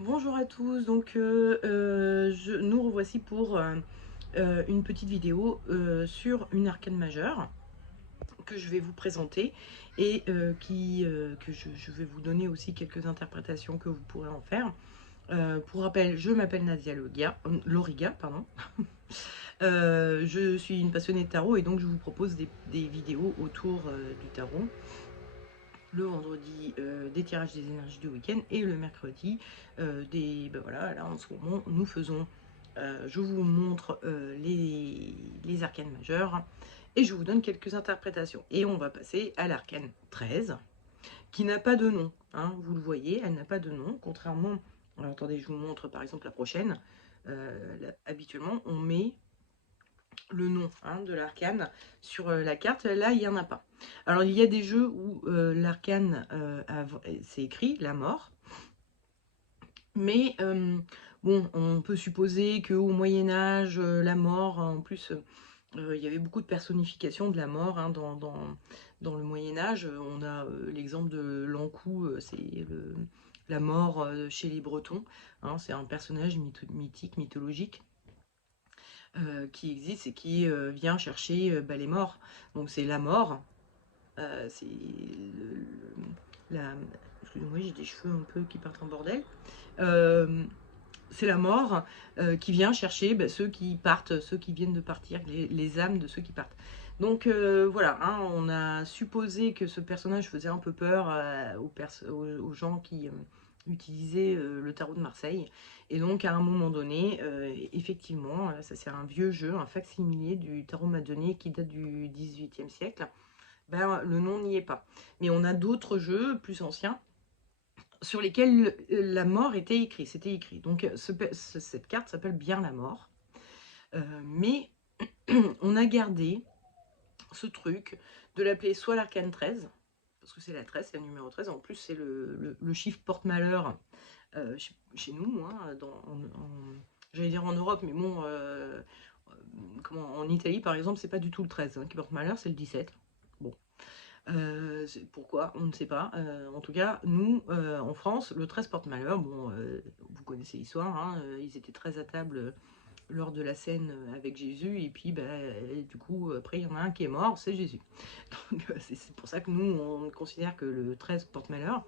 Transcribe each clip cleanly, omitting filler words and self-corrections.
Bonjour à tous, donc nous revoici pour une petite vidéo sur une arcane majeure que je vais vous présenter et que je vais vous donner aussi quelques interprétations que vous pourrez en faire. Pour rappel, je m'appelle Nadia Loriga, pardon. Je suis une passionnée de tarot et donc je vous propose des vidéos autour du tarot. Le vendredi des tirages des énergies du week-end et le mercredi ben voilà, là en ce moment nous faisons je vous montre les arcanes majeures et je vous donne quelques interprétations et on va passer à l'arcane 13 qui n'a pas de nom, hein, vous le voyez, elle n'a pas de nom, contrairement, alors, attendez, je vous montre par exemple la prochaine. Habituellement on met le nom, hein, de l'arcane sur la carte. Là, il n'y en a pas. Alors, il y a des jeux où l'arcane, c'est écrit la mort. Mais bon, on peut supposer qu'au Moyen-Âge, la mort, en plus, il y avait beaucoup de personnification de la mort, hein, dans le Moyen-Âge. On a l'exemple de l'Ankou, la mort chez les Bretons, hein, c'est un personnage mythique, mythologique, qui existe et qui vient chercher bah, les morts. Donc c'est la mort, c'est la... Excusez-moi, j'ai des cheveux un peu qui partent en bordel. Euh, c'est la mort qui vient chercher bah, ceux qui partent, ceux qui viennent de partir, les âmes de ceux qui partent. Donc voilà, hein, on a supposé que ce personnage faisait un peu peur aux gens qui utilisaient le tarot de Marseille. Et donc à un moment donné, effectivement, ça c'est un vieux jeu, un facsimilé du tarot madonnier qui date du XVIIIe siècle. Ben, le nom n'y est pas. Mais on a d'autres jeux plus anciens sur lesquels la mort était écrite. C'était écrit. Donc cette carte s'appelle bien la mort. Mais on a gardé ce truc de l'appeler soit l'arcane 13, parce que c'est la 13, c'est le numéro 13. En plus, c'est le chiffre porte-malheur chez nous, hein, j'allais dire en Europe, mais bon, en Italie, par exemple, c'est pas du tout le 13 hein, qui porte malheur, c'est le 17. Bon. Pourquoi? On ne sait pas. En tout cas, nous, en France, le 13 porte malheur. Bon, vous connaissez l'histoire, hein, ils étaient 13 à table lors de la scène avec Jésus, et puis bah, du coup, après, il y en a un qui est mort, c'est Jésus. Donc, c'est pour ça que nous, on considère que le 13 porte malheur.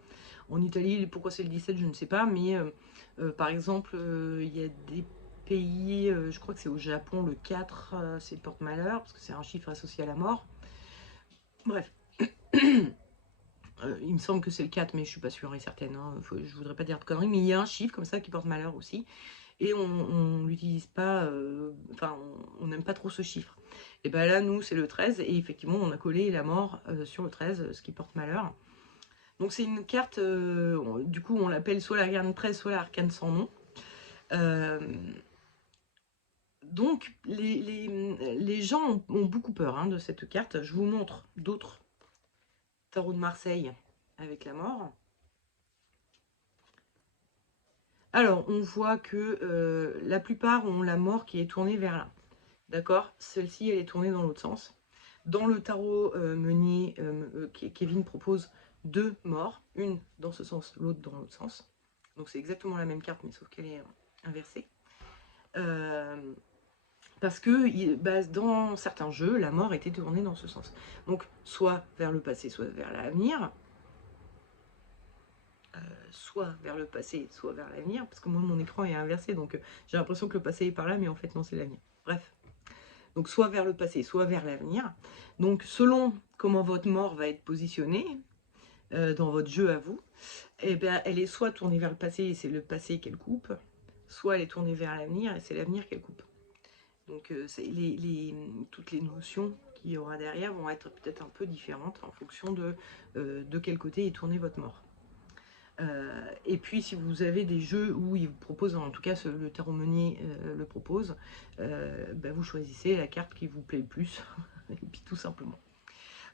En Italie, pourquoi c'est le 17, je ne sais pas, mais par exemple, il y a des pays, je crois que c'est au Japon, le 4, c'est le porte malheur, parce que c'est un chiffre associé à la mort. Bref. Il me semble que c'est le 4, mais je suis pas sûre et certaine, hein. Je voudrais pas dire de conneries, mais il y a un chiffre comme ça qui porte malheur aussi. Et on l'utilise pas, enfin, on n'aime pas trop ce chiffre. Et ben là, nous, c'est le 13, et effectivement, on a collé la mort sur le 13, ce qui porte malheur. Donc c'est une carte, du coup, on l'appelle soit l'arcane 13, soit l'arcane sans nom. Euh, donc les gens ont beaucoup peur, hein, de cette carte. Je vous montre d'autres tarots de Marseille avec la mort. Alors, on voit que la plupart ont la mort qui est tournée vers là. D'accord? Celle-ci, elle est tournée dans l'autre sens. Dans le tarot Meunier, Kevin propose deux morts, une dans ce sens, l'autre dans l'autre sens. Donc c'est exactement la même carte, mais sauf qu'elle est inversée. Parce que bah, dans certains jeux, la mort était tournée dans ce sens. Donc soit vers le passé, soit vers l'avenir. Soit vers le passé, soit vers l'avenir, parce que moi mon écran est inversé, donc j'ai l'impression que le passé est par là, mais en fait non, c'est l'avenir. Bref, donc soit vers le passé, soit vers l'avenir. Donc selon comment votre mort va être positionnée dans votre jeu à vous, eh bien, elle est soit tournée vers le passé et c'est le passé qu'elle coupe, soit elle est tournée vers l'avenir et c'est l'avenir qu'elle coupe. Donc toutes les notions qu'il y aura derrière vont être peut-être un peu différentes en fonction de quel côté est tournée votre mort. Et puis si vous avez des jeux où ils vous proposent, en tout cas le tarot Meunier le propose, bah, vous choisissez la carte qui vous plaît le plus, et puis tout simplement.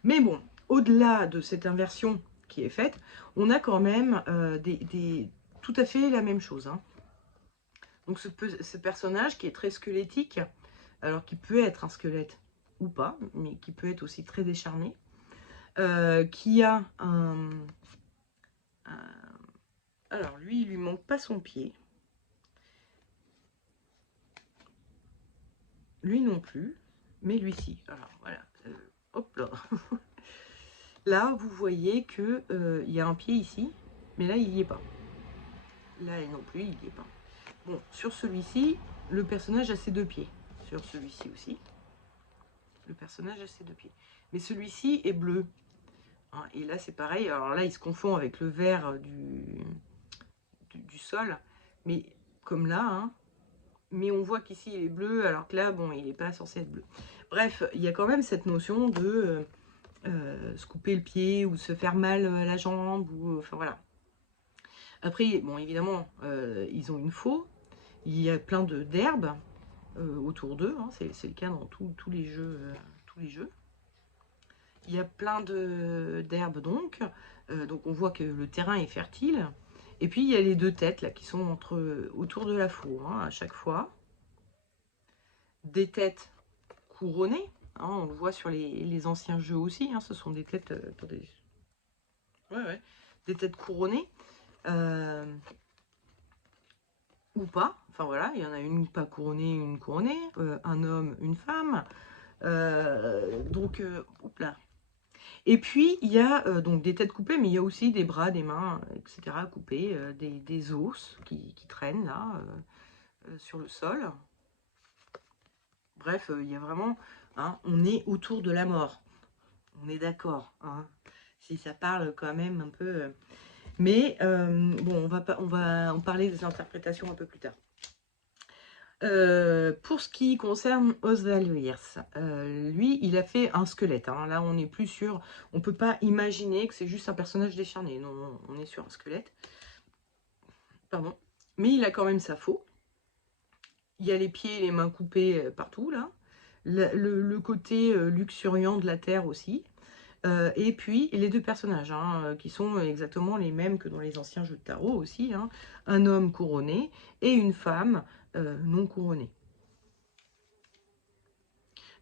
Mais bon, au-delà de cette inversion qui est faite, on a quand même tout à fait la même chose, hein. Donc ce personnage qui est très squelettique, alors qui peut être un squelette ou pas, mais qui peut être aussi très décharné, qui a un Alors, lui, il lui manque pas son pied. Lui non plus, mais lui si. Alors, voilà. Hop là. Là, vous voyez que il y a un pied ici, mais là, il n'y est pas. Là, non plus, il n'y est pas. Bon, sur celui-ci, le personnage a ses deux pieds. Sur celui-ci aussi, le personnage a ses deux pieds. Mais celui-ci est bleu. Hein, et là, c'est pareil. Alors là, il se confond avec le vert du sol. Mais comme là, hein, mais on voit qu'ici, il est bleu, alors que là, bon, il n'est pas censé être bleu. Bref, il y a quand même cette notion de se couper le pied ou se faire mal à la jambe. Ou, enfin, voilà. Après, bon, évidemment, ils ont une faux. Il y a plein d'herbes autour d'eux. Hein, c'est le cas dans tous les jeux. Tous les jeux. Il y a plein d'herbes donc on voit que le terrain est fertile. Et puis il y a les deux têtes là qui sont autour de la faux hein, à chaque fois. Des têtes couronnées, hein, on le voit sur les anciens jeux aussi. Hein, ce sont des têtes, attendez, ouais, ouais, des têtes couronnées euh, ou pas. Enfin voilà, il y en a une pas couronnée, une couronnée, un homme, une femme. Oups là. Et puis, il y a donc des têtes coupées, mais il y a aussi des bras, des mains, etc. coupés, des os qui traînent là, sur le sol. Bref, il y a vraiment, hein, on est autour de la mort. On est d'accord, hein, si ça parle quand même un peu. Mais bon, on va en parler des interprétations un peu plus tard. Pour ce qui concerne Oswald Wirth, lui, il a fait un squelette. Hein. Là, on n'est plus sur... On ne peut pas imaginer que c'est juste un personnage décharné. Non, on est sur un squelette. Pardon. Mais il a quand même sa faux. Il y a les pieds et les mains coupés partout, là. Le côté luxuriant de la Terre aussi. Et puis, les deux personnages, hein, qui sont exactement les mêmes que dans les anciens jeux de tarot aussi. Hein. Un homme couronné et une femme non couronnée.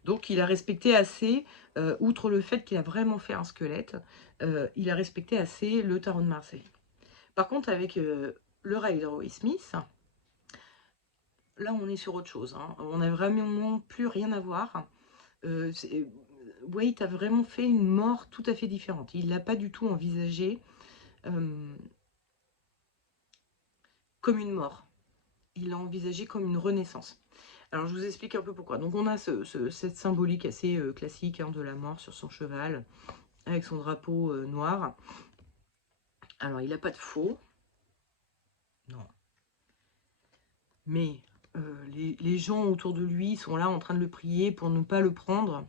Donc il a respecté assez, outre le fait qu'il a vraiment fait un squelette, il a respecté assez le tarot de Marseille. Par contre, avec le Rider-Waite-Smith, là on est sur autre chose. Hein. On n'a vraiment plus rien à voir. Waite a vraiment fait une mort tout à fait différente. Il ne l'a pas du tout envisagé comme une mort. Il l'a envisagé comme une renaissance. Alors je vous explique un peu pourquoi. Donc on a cette symbolique assez classique hein, de la mort sur son cheval, avec son drapeau noir. Alors, il n'a pas de faux. Non. Mais les gens autour de lui sont là en train de le prier pour ne pas le prendre,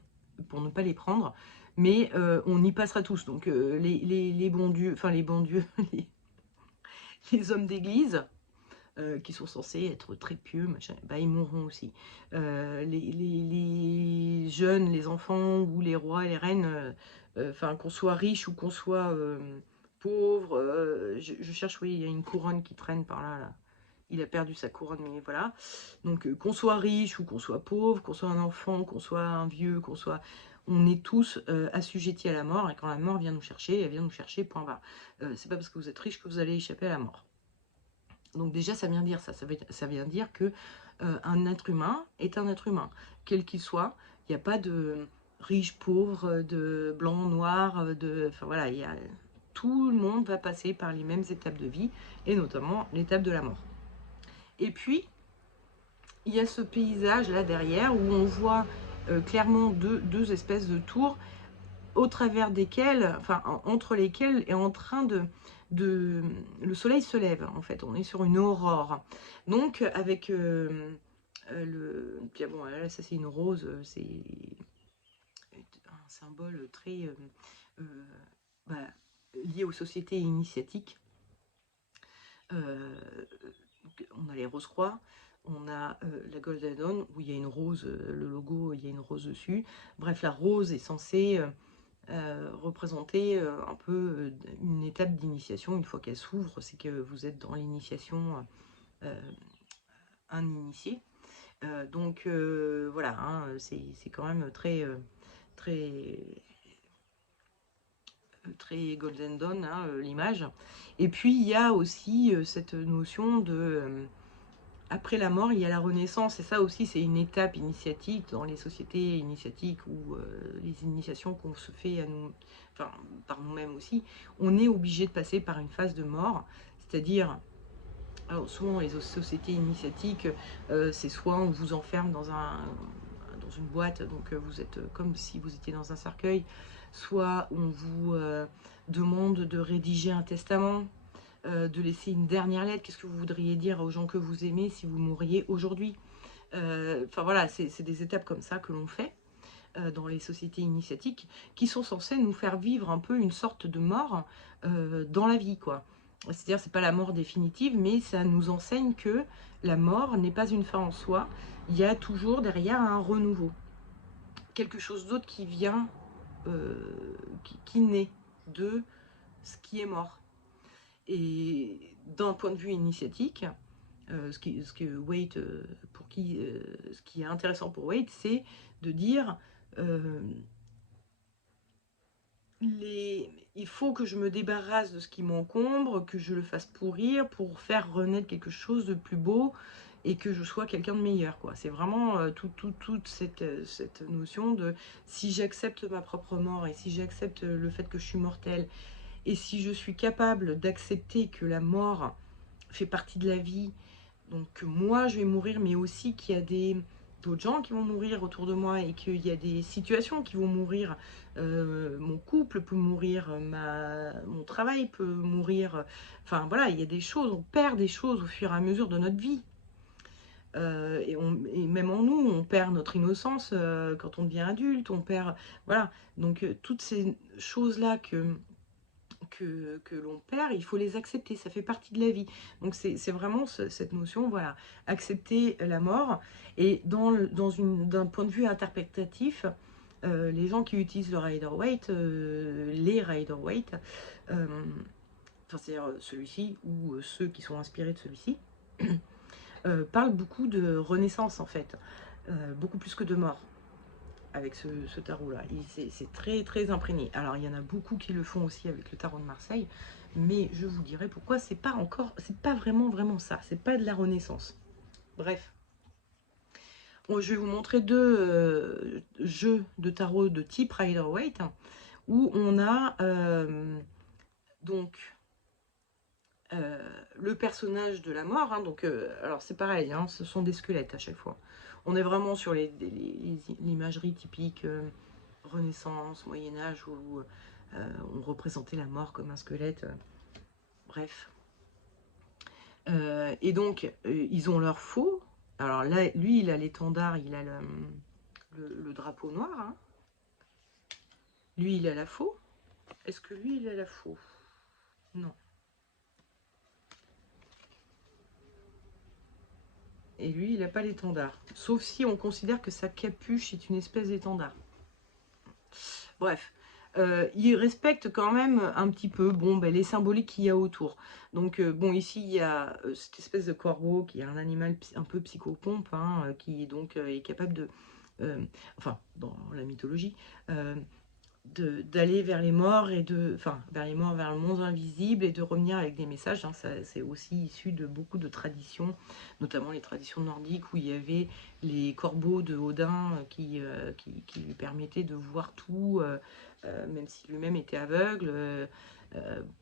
pour ne pas les prendre. Mais on y passera tous. Donc, les bons dieux, enfin les bons dieux, les hommes d'église, qui sont censés être très pieux, machin, bah, ils mourront aussi. Les jeunes, les enfants ou les rois et les reines, enfin qu'on soit riche ou qu'on soit pauvre, je cherche, oui, il y a une couronne qui traîne par là, là. Il a perdu sa couronne, mais voilà. Donc qu'on soit riche ou qu'on soit pauvre, qu'on soit un enfant, qu'on soit un vieux, qu'on soit... On est tous assujettis à la mort, et quand la mort vient nous chercher, elle vient nous chercher, point barre. C'est pas parce que vous êtes riche que vous allez échapper à la mort. Donc déjà, ça vient dire ça. Ça vient dire que un être humain est un être humain, quel qu'il soit. Il n'y a pas de riche, pauvre, de blanc, noir, enfin voilà, tout le monde va passer par les mêmes étapes de vie, et notamment l'étape de la mort. Et puis, il y a ce paysage là derrière, où on voit clairement deux espèces de tours, au travers desquelles, enfin entre lesquelles est en train le soleil se lève en fait, on est sur une aurore. Donc avec puis bon là ça c'est une rose, c'est un symbole très euh, bah, lié aux sociétés initiatiques. On a les rose-croix, on a la Golden Dawn où il y a une rose, le logo, il y a une rose dessus. Bref, la rose est censée représenter un peu une étape d'initiation. Une fois qu'elle s'ouvre, c'est que vous êtes dans l'initiation, un initié. Donc voilà, hein, c'est quand même très, très très Golden Dawn, hein, l'image. Et puis il y a aussi cette notion de après la mort, il y a la renaissance, et ça aussi c'est une étape initiatique dans les sociétés initiatiques ou les initiations qu'on se fait à nous, enfin, par nous-mêmes aussi. On est obligé de passer par une phase de mort, c'est-à-dire, alors souvent les sociétés initiatiques, c'est soit on vous enferme dans une boîte, donc vous êtes comme si vous étiez dans un cercueil, soit on vous demande de rédiger un testament, de laisser une dernière lettre. Qu'est-ce que vous voudriez dire aux gens que vous aimez si vous mouriez aujourd'hui? Enfin voilà, c'est des étapes comme ça que l'on fait dans les sociétés initiatiques qui sont censées nous faire vivre un peu une sorte de mort dans la vie, quoi. C'est-à-dire, c'est pas la mort définitive, mais ça nous enseigne que la mort n'est pas une fin en soi. Il y a toujours derrière un renouveau. Quelque chose d'autre qui vient, qui naît de ce qui est mort. Et d'un point de vue initiatique, ce qui est intéressant pour Waite, c'est de dire il faut que je me débarrasse de ce qui m'encombre, que je le fasse pourrir pour faire renaître quelque chose de plus beau et que je sois quelqu'un de meilleur, quoi. C'est vraiment toute cette notion de si j'accepte ma propre mort et si j'accepte le fait que je suis mortelle et si je suis capable d'accepter que la mort fait partie de la vie, donc que moi je vais mourir, mais aussi qu'il y a d'autres gens qui vont mourir autour de moi et qu'il y a des situations qui vont mourir. Mon couple peut mourir, mon travail peut mourir. Enfin voilà, il y a des choses, on perd des choses au fur et à mesure de notre vie. Et même en nous, on perd notre innocence quand on devient adulte, on perd. Voilà, donc toutes ces choses-là que l'on perd, il faut les accepter, ça fait partie de la vie. Donc c'est vraiment cette notion, voilà, accepter la mort. Et d'un point de vue interprétatif, les gens qui utilisent le Rider-Waite, les Rider-Waite, enfin c'est-à-dire celui-ci ou ceux qui sont inspirés de celui-ci, parlent beaucoup de renaissance en fait, beaucoup plus que de mort avec ce tarot-là. C'est très très imprégné. Alors il y en a beaucoup qui le font aussi avec le tarot de Marseille, mais je vous dirai pourquoi c'est pas vraiment ça, c'est pas de la renaissance. Bref. Bon, je vais vous montrer deux jeux de tarot de type Rider-Waite, où on a donc le personnage de la mort, hein, donc alors c'est pareil, hein, ce sont des squelettes à chaque fois. On est vraiment sur l'imagerie typique Renaissance, Moyen-Âge, où on représentait la mort comme un squelette. Bref. Et donc, ils ont leur faux. Alors là, lui, il a l'étendard, il a le drapeau noir. Hein. Lui, il a la faux. Est-ce que lui, il a la faux? Non. Et lui, il n'a pas l'étendard. Sauf si on considère que sa capuche est une espèce d'étendard. Bref. Il respecte quand même un petit peu les symboliques qu'il y a autour. Donc, bon, ici, il y a cette espèce de corbeau qui est un animal un peu psychopompe, hein, qui donc est capable de... enfin, dans la mythologie, d'aller vers les morts et vers les morts, vers le monde invisible et de revenir avec des messages. Hein. C'est aussi issu de beaucoup de traditions, notamment les traditions nordiques où il y avait les corbeaux de Odin qui lui permettaient de voir tout, même si lui-même était aveugle,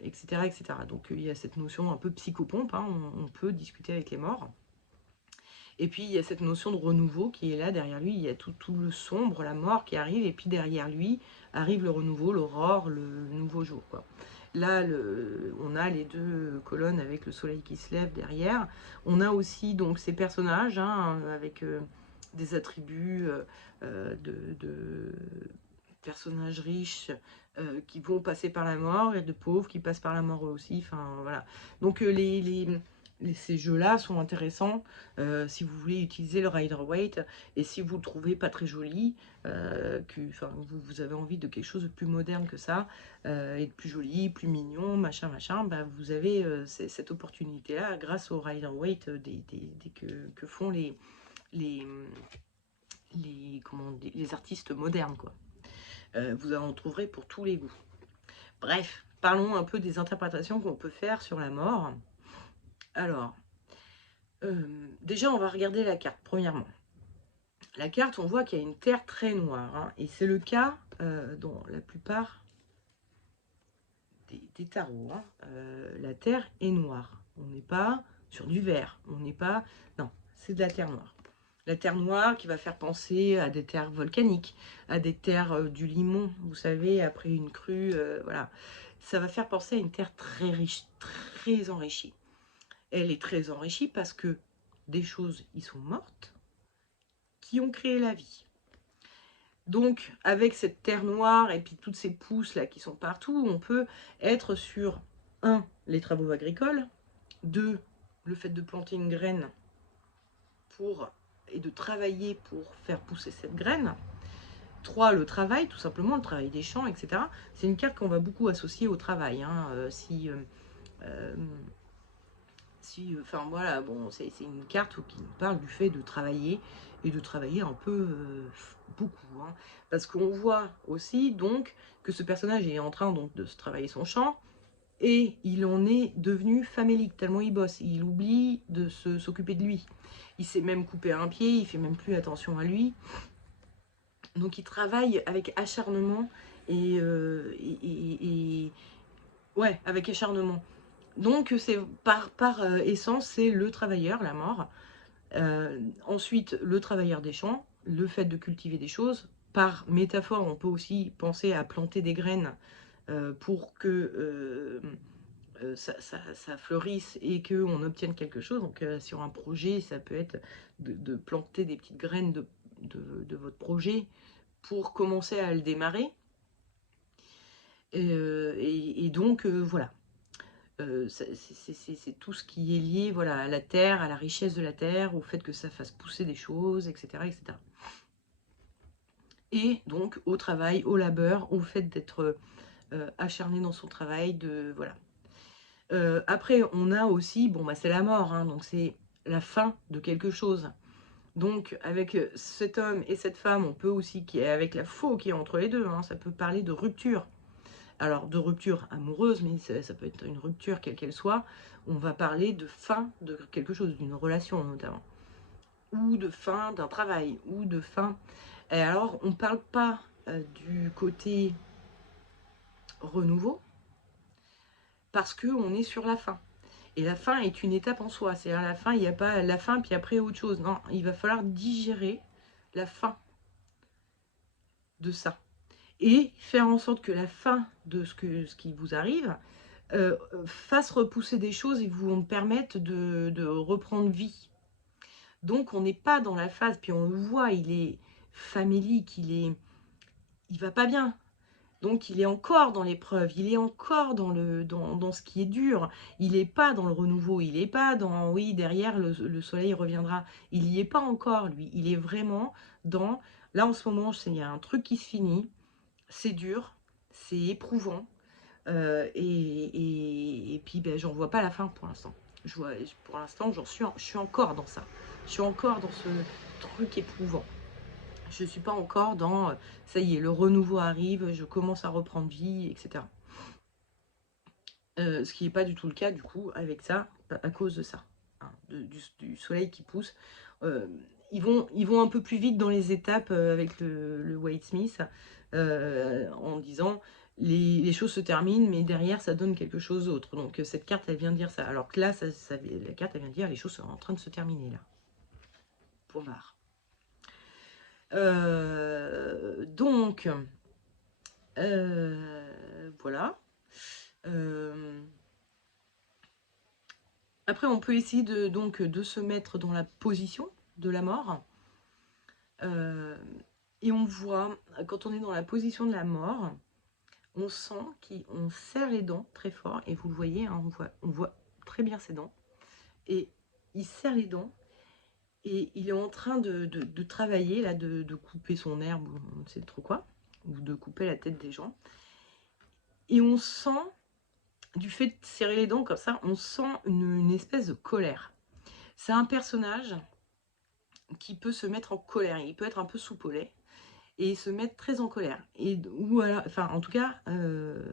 etc., etc. Donc il y a cette notion un peu psychopompe, hein, on peut discuter avec les morts. Et puis il y a cette notion de renouveau qui est là, derrière lui, il y a tout le sombre, la mort qui arrive, et puis derrière lui arrive le renouveau, l'aurore, le nouveau jour, quoi. Là, on a les deux colonnes avec le soleil qui se lève derrière. On a aussi donc ces personnages hein, avec des attributs de personnages riches qui vont passer par la mort et de pauvres qui passent par la mort aussi. Enfin voilà. Donc ces jeux-là sont intéressants si vous voulez utiliser le Rider-Waite et si vous le trouvez pas très joli, vous avez envie de quelque chose de plus moderne que ça et de plus joli, plus mignon, machin, bah, vous avez cette opportunité-là grâce au Rider-Waite que font les, les artistes modernes, quoi. Vous en trouverez pour tous les goûts. Bref, parlons un peu des interprétations qu'on peut faire sur la mort. Alors, déjà, on va regarder la carte, premièrement. La carte, on voit qu'il y a une terre très noire, hein, et c'est le cas dans la plupart des tarots. Hein. La terre est noire. On n'est pas sur du vert. On n'est pas... Non, c'est de la terre noire. La terre noire qui va faire penser à des terres volcaniques, à des terres du limon, vous savez, après une crue, voilà. Ça va faire penser à une terre très riche, très enrichie. Elle est très enrichie parce que des choses y sont mortes qui ont créé la vie. Donc, avec cette terre noire et puis toutes ces pousses là qui sont partout, on peut être sur 1. Les travaux agricoles, 2. Le fait de planter une graine et de travailler pour faire pousser cette graine. 3. Le travail, tout simplement, le travail des champs, etc. C'est une carte qu'on va beaucoup associer au travail. Hein, enfin voilà, bon, c'est une carte qui nous parle du fait de travailler et de travailler un peu beaucoup. Hein, parce qu'on voit aussi donc que ce personnage est en train donc de se travailler son champ et il en est devenu famélique tellement il bosse. Il oublie de s'occuper de lui. Il s'est même coupé un pied, il fait même plus attention à lui. Donc il travaille avec acharnement ouais, avec acharnement. Donc c'est par essence, c'est le travailleur, la mort. Ensuite, le travailleur des champs, le fait de cultiver des choses. Par métaphore, on peut aussi penser à planter des graines pour que ça fleurisse et qu'on obtienne quelque chose. Donc sur un projet, ça peut être de planter des petites graines de votre projet pour commencer à le démarrer. Et donc, voilà. C'est tout ce qui est lié, voilà, à la terre, à la richesse de la terre, au fait que ça fasse pousser des choses, etc. etc. Et donc au travail, au labeur, au fait d'être acharné dans son travail, voilà. Après, on a aussi, bon, bah, c'est la mort, hein, donc c'est la fin de quelque chose. Donc avec cet homme et cette femme, on peut aussi, avec la faux qui est entre les deux, hein, ça peut parler de rupture. Alors de rupture amoureuse, mais ça peut être une rupture quelle qu'elle soit. On va parler de fin de quelque chose, d'une relation notamment, ou de fin d'un travail, ou de fin... Et alors on ne parle pas du côté renouveau, parce qu'on est sur la fin. Et la fin est une étape en soi. C'est-à-dire la fin, il n'y a pas la fin, puis après autre chose. Non, il va falloir digérer la fin de ça. Et faire en sorte que la fin de ce qui vous arrive fasse repousser des choses et vous permettent de reprendre vie. Donc on n'est pas dans la phase, puis on le voit, il est famélique, il va pas bien. Donc il est encore dans l'épreuve, il est encore dans ce qui est dur. Il n'est pas dans le renouveau, il n'est pas dans, oui, derrière le soleil reviendra. Il n'y est pas encore, lui. Il est vraiment dans, là en ce moment, il y a un truc qui se finit, c'est dur, c'est éprouvant. Et puis, ben, j'en vois pas la fin pour l'instant. Pour l'instant, je suis encore dans ça. Je suis encore dans ce truc éprouvant. Je ne suis pas encore dans, ça y est, le renouveau arrive, je commence à reprendre vie, etc. Ce qui n'est pas du tout le cas, du coup, avec ça, à cause de ça, hein, du soleil qui pousse. Ils vont un peu plus vite dans les étapes avec le White Smith, en disant les choses se terminent, mais derrière ça donne quelque chose d'autre. Donc cette carte, elle vient dire ça. Alors que là, la carte, elle vient dire les choses sont en train de se terminer là. Pour Var. Donc, voilà. Après, on peut essayer de se mettre dans la position de la mort. Et on voit, quand on est dans la position de la mort, on sent qu'on serre les dents très fort. Et vous le voyez, hein, on voit très bien ses dents. Et il serre les dents. Et il est en train de travailler, là, de couper son herbe, ou on ne sait trop quoi, ou de couper la tête des gens. Et on sent, du fait de serrer les dents comme ça, on sent une espèce de colère. C'est un personnage qui peut se mettre en colère, il peut être un peu soupolé. et se mettre très en colère. Et, ou alors, enfin, en tout cas,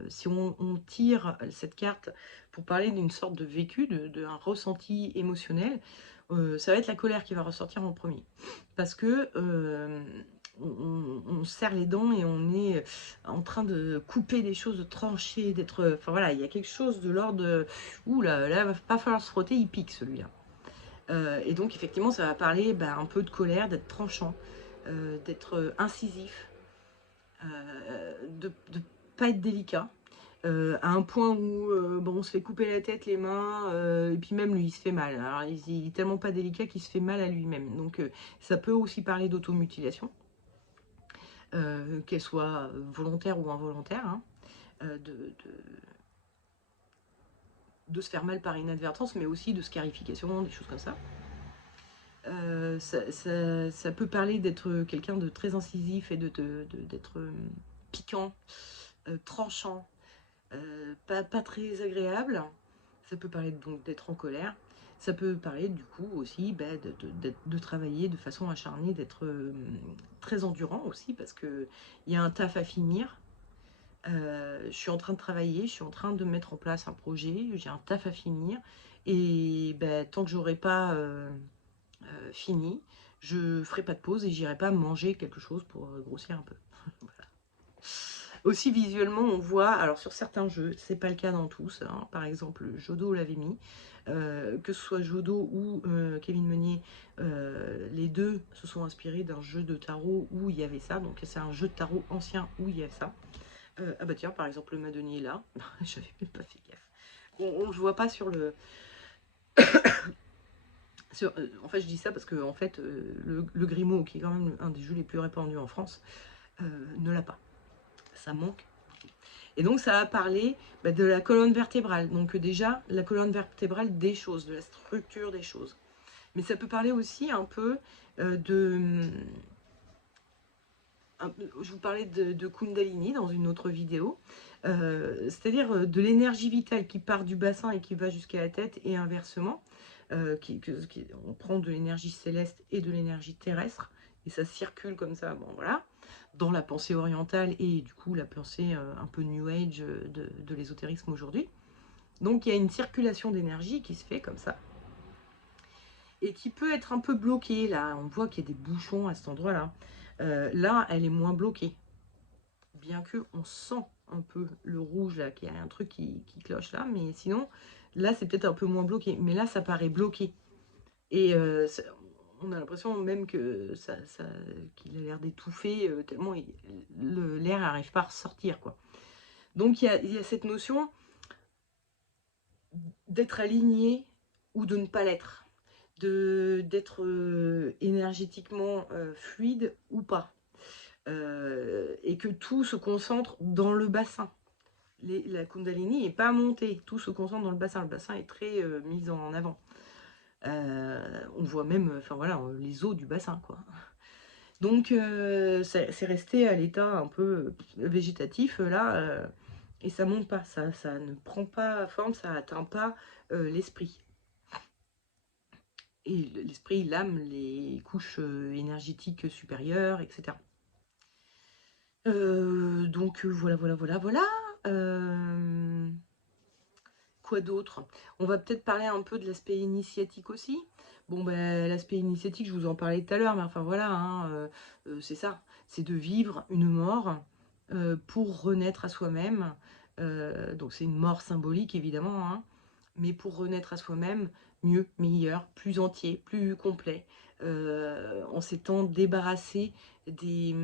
si on tire cette carte pour parler d'une sorte de vécu, d'un ressenti émotionnel, ça va être la colère qui va ressortir en premier. Parce que on serre les dents et on est en train de couper des choses, de trancher, d'être... Enfin voilà, il y a quelque chose de l'ordre de... Ouh là, va pas falloir se frotter, il pique celui-là. Et donc effectivement, ça va parler un peu de colère, d'être tranchant, d'être incisif, de ne pas être délicat. À un point où bon, on se fait couper la tête, les mains, et puis même lui, il se fait mal. Alors, il est tellement pas délicat qu'il se fait mal à lui-même. Donc, ça peut aussi parler d'automutilation, qu'elle soit volontaire ou involontaire, hein, de se faire mal par inadvertance, mais aussi de scarification, des choses comme ça. Ça peut parler d'être quelqu'un de très incisif et d'être piquant, tranchant, pas très agréable. Ça peut parler donc d'être en colère. Ça peut parler du coup aussi de travailler de façon acharnée, d'être très endurant aussi, parce qu'il y a un taf à finir. Je suis en train de travailler, je suis en train de mettre en place un projet, j'ai un taf à finir. Et tant que j'aurai pas fini, je ferai pas de pause et j'irai pas manger quelque chose pour grossir un peu. Voilà. Aussi visuellement, on voit, alors sur certains jeux, c'est pas le cas dans tous, hein, par exemple Jodo l'avait mis, que ce soit Jodo ou Kevin Meunier, les deux se sont inspirés d'un jeu de tarot où il y avait ça, donc c'est un jeu de tarot ancien où il y a ça. Ah bah tiens, par exemple le Madonier est là, j'avais même pas fait gaffe. On le voit pas sur le... en fait je dis ça parce que en fait, le Grimaud, qui est quand même un des jeux les plus répandus en France, ne l'a pas. Ça manque. Et donc ça va parler de la colonne vertébrale. Donc déjà, la colonne vertébrale des choses, de la structure des choses. Mais ça peut parler aussi un peu je vous parlais de Kundalini dans une autre vidéo. C'est-à-dire de l'énergie vitale qui part du bassin et qui va jusqu'à la tête et inversement. On prend de l'énergie céleste et de l'énergie terrestre et ça circule comme ça, bon voilà, dans la pensée orientale et du coup la pensée un peu New Age de l'ésotérisme aujourd'hui. Donc il y a une circulation d'énergie qui se fait comme ça et qui peut être un peu bloquée. Là, on voit qu'il y a des bouchons à cet endroit-là. Là, elle est moins bloquée, bien que on sent un peu le rouge là, qu'il y a un truc qui cloche là, mais sinon, là c'est peut-être un peu moins bloqué. Mais là, ça paraît bloqué. Et on a l'impression même que qu'il a l'air d'étouffer tellement l'air n'arrive pas à ressortir, quoi. Donc il y a cette notion d'être aligné ou de ne pas l'être, d'être énergétiquement fluide ou pas, et que tout se concentre dans le bassin. La Kundalini n'est pas montée, tout se concentre dans le bassin. Le bassin est très mis en avant. On voit même, enfin voilà, les os du bassin, quoi. Donc c'est resté à l'état un peu végétatif là, et ça monte pas, ça ne prend pas forme, ça atteint pas l'esprit. Et l'esprit, l'âme, les couches énergétiques supérieures, etc. Donc voilà. Quoi d'autre? On va peut-être parler un peu de l'aspect initiatique aussi. Bon, ben, l'aspect initiatique, je vous en parlais tout à l'heure, mais enfin voilà, hein, c'est ça. C'est de vivre une mort pour renaître à soi-même. Donc c'est une mort symbolique, évidemment, hein, mais pour renaître à soi-même, mieux, meilleur, plus entier, plus complet, en s'étant débarrassé des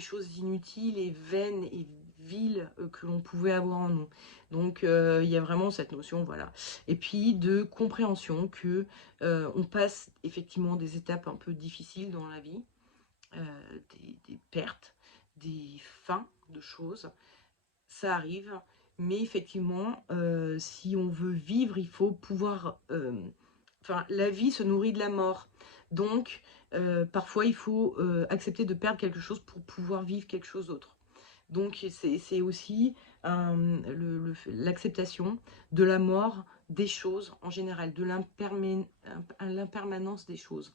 choses inutiles et vaines et viles que l'on pouvait avoir en nous. Donc il y a vraiment cette notion, voilà. Et puis de compréhension que on passe effectivement des étapes un peu difficiles dans la vie, des pertes, des fins de choses. Ça arrive, mais effectivement, si on veut vivre, il faut pouvoir... Enfin, la vie se nourrit de la mort. Donc, parfois, il faut accepter de perdre quelque chose pour pouvoir vivre quelque chose d'autre. Donc, c'est aussi l'acceptation de la mort des choses en général, de l'impermanence des choses.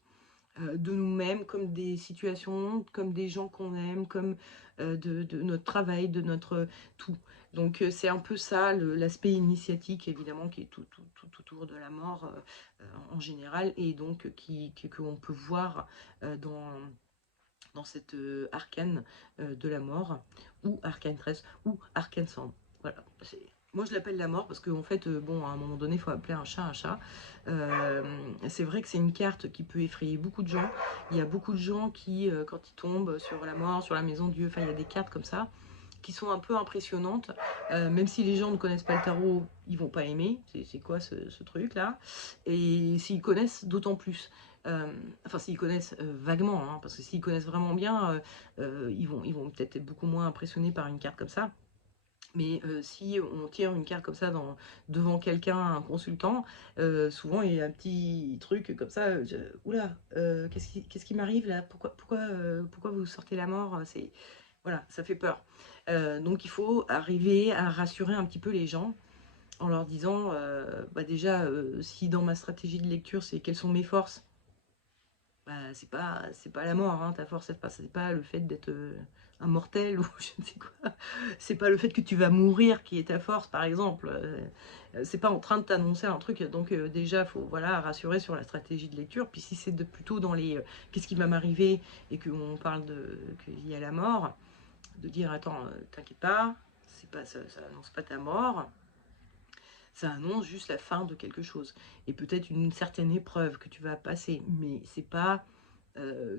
de nous-mêmes, comme des situations, comme des gens qu'on aime, comme de notre travail, de notre tout. Donc c'est un peu ça l'aspect initiatique, évidemment, qui est tout autour de la mort en général, et donc qu'on peut voir dans cette arcane de la mort, ou arcane 13, ou arcane 100. Voilà, moi je l'appelle la mort parce qu'en fait, bon, à un moment donné, il faut appeler un chat un chat. C'est vrai que c'est une carte qui peut effrayer beaucoup de gens. Il y a beaucoup de gens qui, quand ils tombent sur la mort, sur la maison de Dieu, enfin il y a des cartes comme ça, qui sont un peu impressionnantes. Même si les gens ne connaissent pas le tarot, ils vont pas aimer. C'est quoi ce truc-là? Et s'ils connaissent, d'autant plus. Enfin, s'ils connaissent vaguement, hein, parce que s'ils connaissent vraiment bien, ils vont peut-être être beaucoup moins impressionnés par une carte comme ça. Mais si on tire une carte comme ça devant quelqu'un, un consultant, souvent il y a un petit truc comme ça, oula, qu'est-ce qui m'arrive là? Pourquoi vous sortez la mort? Voilà, ça fait peur. Donc il faut arriver à rassurer un petit peu les gens en leur disant, bah déjà, si dans ma stratégie de lecture, c'est quelles sont mes forces, bah, c'est pas la mort, hein, ta force, c'est pas le fait d'être un mortel ou je ne sais quoi. C'est pas le fait que tu vas mourir qui est ta force, par exemple. C'est pas en train de t'annoncer un truc. Donc déjà, faut voilà rassurer sur la stratégie de lecture. Puis si c'est plutôt dans les qu'est-ce qui va m'arriver et qu'on parle de qu'il y a la mort, de dire attends, t'inquiète pas, c'est pas ça annonce pas ta mort. Ça annonce juste la fin de quelque chose et peut-être une certaine épreuve que tu vas passer, mais c'est pas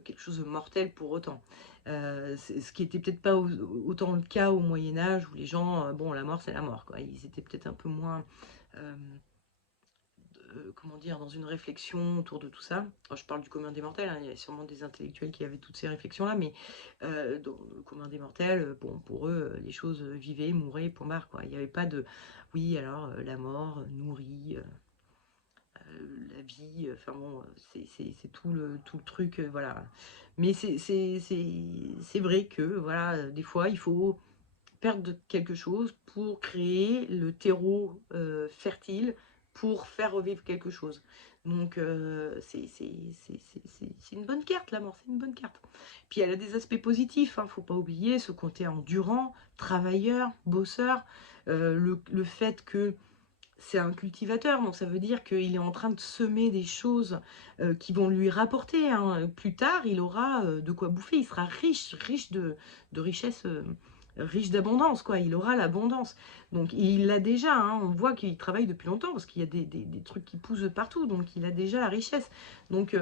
quelque chose de mortel pour autant. Ce qui était peut-être pas autant le cas au Moyen-Âge où les gens, bon, la mort c'est la mort, quoi. Ils étaient peut-être un peu moins, euh, comment dire, dans une réflexion autour de tout ça. Alors, je parle du commun des mortels, hein, il y a sûrement des intellectuels qui avaient toutes ces réflexions-là, mais dans le commun des mortels, bon, pour eux, les choses vivaient, mouraient, point barre, quoi. Il n'y avait pas de, oui, alors la mort nourrit. La vie, enfin bon, c'est tout le truc, voilà. Mais c'est vrai que, voilà, des fois, il faut perdre quelque chose pour créer le terreau fertile pour faire revivre quelque chose. Donc, c'est une bonne carte, la mort, c'est une bonne carte. Puis elle a des aspects positifs, hein, faut pas oublier ce côté endurant, travailleur, bosseur, le fait que c'est un cultivateur, donc ça veut dire qu'il est en train de semer des choses qui vont lui rapporter, hein. Plus tard, il aura de quoi bouffer, il sera riche de richesse, riche d'abondance, quoi. Il aura l'abondance. Donc il l'a déjà, hein. On voit qu'il travaille depuis longtemps parce qu'il y a des trucs qui poussent partout, donc il a déjà la richesse. Donc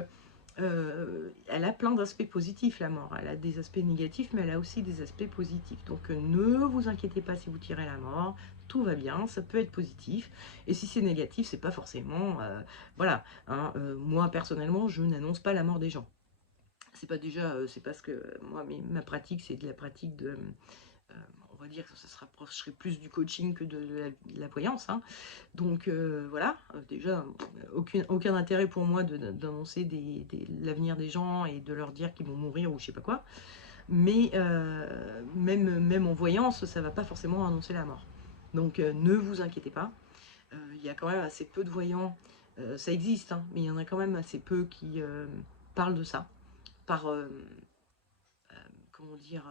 elle a plein d'aspects positifs, la mort. Elle a des aspects négatifs, mais elle a aussi des aspects positifs. Donc ne vous inquiétez pas si vous tirez la mort, tout va bien, ça peut être positif. Et si c'est négatif, c'est pas forcément... voilà, hein, moi personnellement, je n'annonce pas la mort des gens. C'est pas déjà, c'est parce que moi, ma pratique, c'est de la pratique de... on va dire que ça se rapprocherait plus du coaching que de la voyance, hein. Donc voilà, déjà, aucun intérêt pour moi d'annoncer l'avenir des gens et de leur dire qu'ils vont mourir ou je sais pas quoi. Mais même en voyance, ça va pas forcément annoncer la mort. Donc ne vous inquiétez pas. Il y a quand même assez peu de voyants. Ça existe, hein, mais il y en a quand même assez peu qui parlent de ça. Par, comment dire,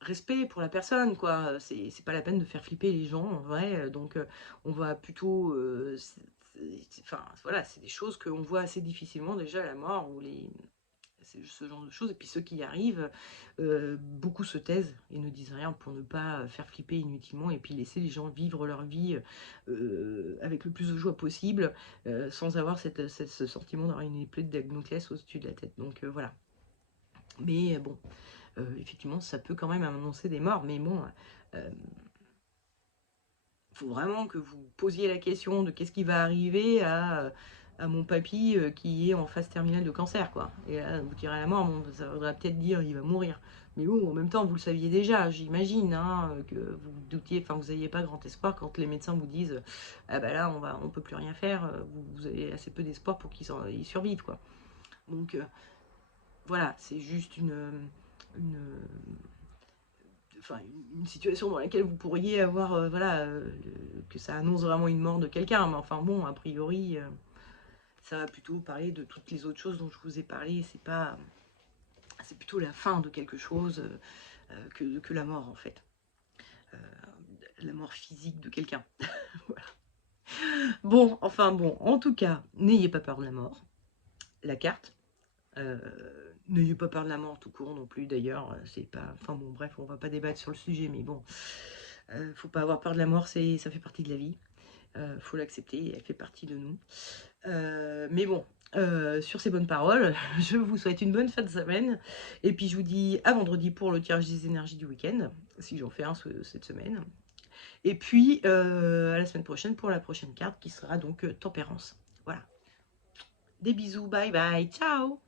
respect pour la personne, quoi. C'est pas la peine de faire flipper les gens, en vrai. Donc, on va plutôt... enfin, voilà, c'est des choses qu'on voit assez difficilement déjà, la mort, ou ce genre de choses. Et puis ceux qui y arrivent, beaucoup se taisent et ne disent rien pour ne pas faire flipper inutilement et puis laisser les gens vivre leur vie avec le plus de joie possible, sans avoir ce sentiment d'avoir une épée de Damoclès au-dessus de la tête. Donc voilà. Mais bon, effectivement, ça peut quand même annoncer des morts, mais bon, faut vraiment que vous posiez la question de qu'est-ce qui va arriver à mon papy qui est en phase terminale de cancer, quoi. Et là, vous tirez à la mort, bon, ça voudrait peut-être dire il va mourir. Mais bon, en même temps, vous le saviez déjà, j'imagine, hein, que vous doutiez, enfin, vous n'aviez pas grand espoir quand les médecins vous disent ah bah là, on peut plus rien faire, vous avez assez peu d'espoir pour qu'ils survivent, quoi. Donc voilà, c'est juste une enfin, une situation dans laquelle vous pourriez avoir, voilà, que ça annonce vraiment une mort de quelqu'un. Mais enfin bon, a priori, Ça va plutôt parler de toutes les autres choses dont je vous ai parlé. C'est plutôt la fin de quelque chose que la mort, en fait. La mort physique de quelqu'un. Voilà. Bon, enfin bon, en tout cas, n'ayez pas peur de la mort. La carte. N'ayez pas peur de la mort tout court non plus, d'ailleurs. C'est pas... Enfin bon, bref, on va pas débattre sur le sujet, mais bon. Faut pas avoir peur de la mort, ça fait partie de la vie. Faut l'accepter, elle fait partie de nous. Mais bon, sur ces bonnes paroles, je vous souhaite une bonne fin de semaine. Et puis je vous dis à vendredi pour le tirage des énergies du week-end, si j'en fais un cette semaine. Et puis à la semaine prochaine pour la prochaine carte qui sera donc Tempérance. Voilà. Des bisous, bye bye, ciao!